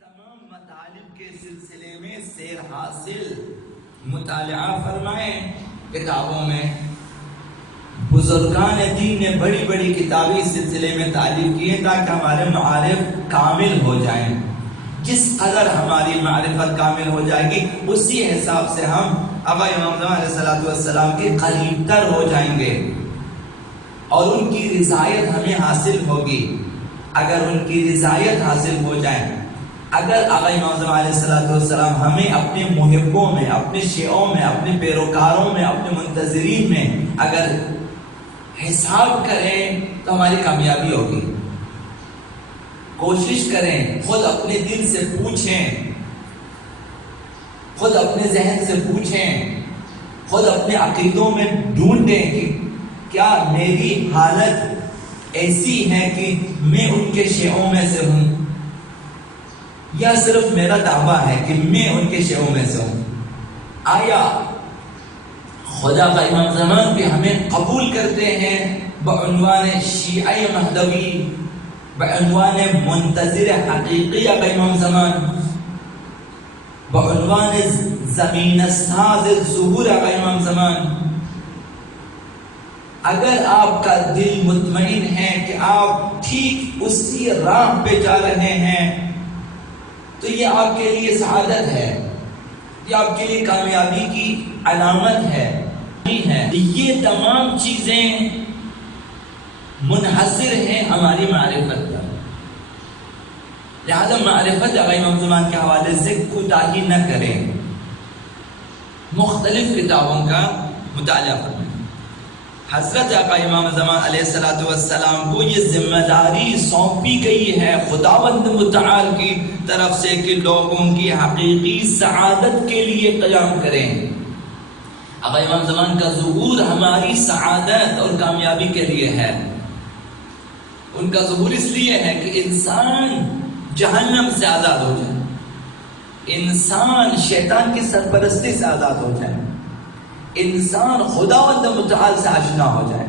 تمام مطالب کے سلسلے میں سیر حاصل مطالعہ فرمائیں کتابوں میں. بزرگان دین نے بڑی بڑی کتابیں اس سلسلے میں تالیف کی ہیں تاکہ ہمارے معارف کامل ہو جائیں. جس قدر ہماری معرفت کامل ہو جائے گی اسی حساب سے ہم آقا امام زمان علیہ السلام کے قریب تر ہو جائیں گے اور ان کی رضایت ہمیں حاصل ہوگی. اگر ان کی رضایت حاصل ہو جائے، اگر آقا امام زمان علیہ السلام ہمیں اپنے محبوں میں، اپنے شیعوں میں، اپنے پیروکاروں میں، اپنے منتظرین میں اگر حساب کریں تو ہماری کامیابی ہوگی. کوشش کریں، خود اپنے دل سے پوچھیں، خود اپنے ذہن سے پوچھیں، خود اپنے عقیدوں میں ڈھونڈیں کہ کیا میری حالت ایسی ہے کہ میں ان کے شیعوں میں سے ہوں، یا صرف میرا دعویٰ ہے کہ میں ان کے شیعوں میں سے ہوں. آیا خدا کا امام زمان بھی ہمیں قبول کرتے ہیں بعنوان شیعہ مہدوی، بعنوان منتظر حقیقی کا امام زمان، بعنوان زمین ساز ظہور کا امام زمان؟ اگر آپ کا دل مطمئن ہے کہ آپ ٹھیک اسی راہ پہ جا رہے ہیں تو یہ آپ کے لیے سعادت ہے، یہ آپ کے لیے کامیابی کی علامت ہے. یہ تمام چیزیں منحصر ہیں ہماری معرفت پر. لہذا معرفت آقا امام زمان کے حوالے سے کوتاہی نہ کریں، مختلف کتابوں کا مطالعہ کریں. حضرت آقا امام زمان علیہ السلام کو یہ ذمہ داری سونپی گئی ہے خداوند متعال کی طرف سے کہ لوگوں کی حقیقی سعادت کے لیے قیام کریں. آقا امام زمان کا ظہور ہماری سعادت اور کامیابی کے لیے ہے. ان کا ظہور اس لیے ہے کہ انسان جہنم سے آزاد ہو جائے، انسان شیطان کی سرپرستی سے آزاد ہو جائے، انسان خداوند متعال سے آشنا ہو جائے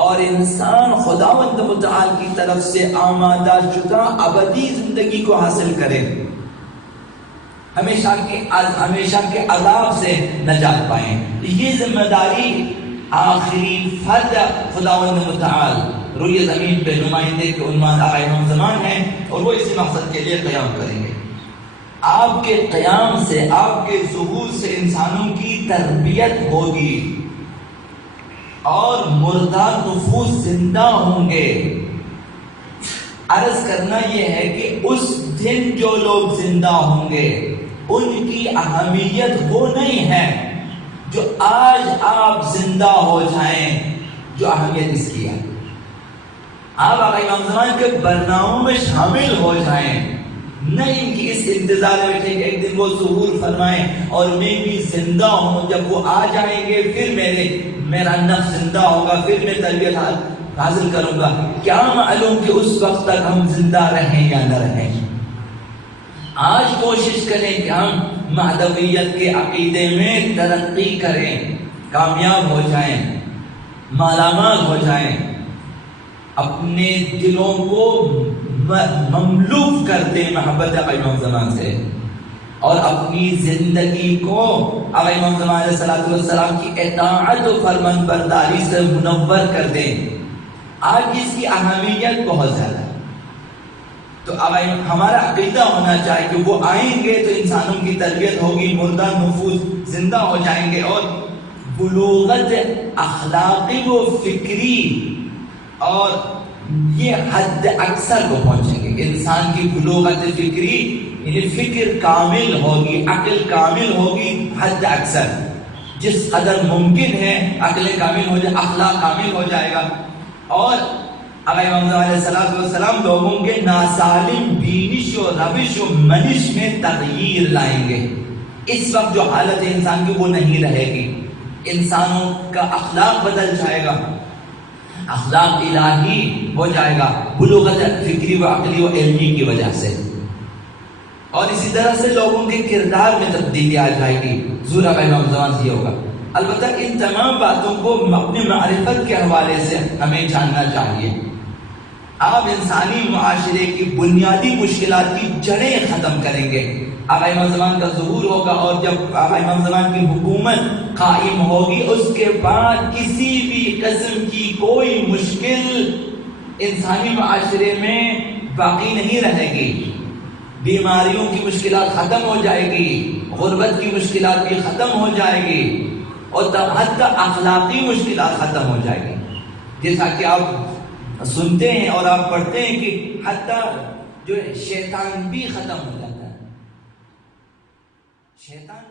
اور انسان خداوند متعال کی طرف سے آمادہ شدہ ابدی زندگی کو حاصل کرے، ہمیشہ کے عذاب سے نجات پائیں. یہ ذمہ داری آخری فرد خداوند متعال روئے زمین پہ نمائندے کے عنوان آقا امام زمان ہیں اور وہ اسی مقصد کے لیے قیام کریں گے. آپ کے قیام سے، آپ کے ظہور سے انسانوں کی تربیت ہوگی اور مردہ نفوس زندہ ہوں گے. عرض کرنا یہ ہے کہ اس دن جو لوگ زندہ ہوں گے ان کی اہمیت وہ نہیں ہے جو آج آپ زندہ ہو جائیں، جو اہمیت اس کی ہے آپ آقا امام زمان کے برناموں میں شامل ہو جائیں، نہ ان کی اس انتظار میں کہ ایک دن وہ ظہور فرمائیں اور میں بھی زندہ ہوں. جب وہ آ جائیں گے پھر میرا نفس زندہ ہوگا، پھر میں تربیت حاصل کروں گا. کیا معلوم کہ اس وقت تک ہم زندہ رہیں یا نہ رہیں. آج کوشش کریں کہ ہم مہدویت کے عقیدے میں ترقی کریں، کامیاب ہو جائیں، مالا مال ہو جائیں، اپنے دلوں کو مملوء کر دیں محبت آقا امام زمان سے اور اپنی زندگی کو آقا امام زمان علیہ السلام کی اطاعت و فرمان برداری سے منور کر دیں. آج اس کی اہمیت بہت زیادہ ہے. تو ہمارا عقیدہ ہونا چاہیے کہ وہ آئیں گے تو انسانوں کی تربیت ہوگی، مردہ نفوس زندہ ہو جائیں گے اور بلوغت اخلاقی و فکری اور یہ حد اکثر کو پہنچیں گے. انسان کی بلوغت فکری یعنی فکر کامل ہوگی، عقل کامل ہوگی حد اکثر، جس قدر ممکن ہے عقل کامل ہو جائے، اخلاق کامل ہو جائے گا. اور آقا امام علیہ السلام لوگوں کے ناسالم بینش و روش و منش میں تغییر لائیں گے. اس وقت جو حالت انسان کی وہ نہیں رہے گی، انسانوں کا اخلاق بدل جائے گا، اخلاق الہی ہو جائے گا بلوغت فکری و عقلی و علمی کی وجہ سے. اور اسی طرح سے لوگوں کے کردار میں تبدیلی آ جائے گی. ظہور آقا امام زمان سے یہ ہوگا. البتہ ان تمام باتوں کو اپنی معرفت کے حوالے سے ہمیں جاننا چاہیے. آپ انسانی معاشرے کی بنیادی مشکلات کی جڑیں ختم کریں گے۔ آقا امام زمان کا ظہور ہوگا، اور جب آقا امام زمان کی حکومت قائم ہوگی، اس کے بعد کسی بھی قسم کی کوئی مشکل انسانی معاشرے میں باقی نہیں رہے گی۔ بیماریوں کی مشکلات ختم ہو جائے گی، غربت کی مشکلات بھی ختم ہو جائے گی، اور حتی اخلاقی مشکلات ختم ہو جائے گی۔ جیسا کہ آپ سنتے ہیں اور آپ پڑھتے ہیں کہ حتی جو شیطان بھی ختم ہو جاتا ہے۔ شیطان